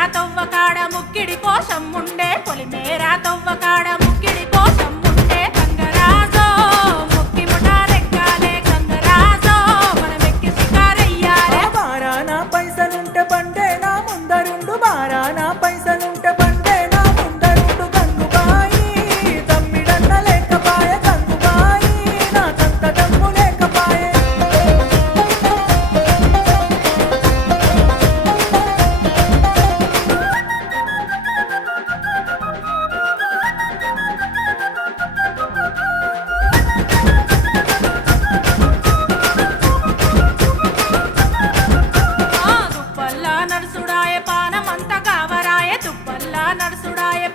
పొలిమేరా తవ్వకాడ ముక్కిడి కోసం ఉండే పొలిమేరా తవ్వకాడ ముక్కిడి కోసం ఉండే గంగరాజో ముక్కి ముఠాలెక్కాలే గంగరాజో మనమెక్కి షికారయ్యాలే బారానా పైసలుంటే బండే నా ముందరుండు బారానా పైసలుంటే బండే నా ముందరుండు గంగుబాయి తమ్మిడన్న లేకపాయే గంగుబాయి నాకంత దమ్ము లేకపాయే తుప్పల్లా నడుసుడాయే పానమంత కావరాయే తుప్పల్లా నడుసుడాయే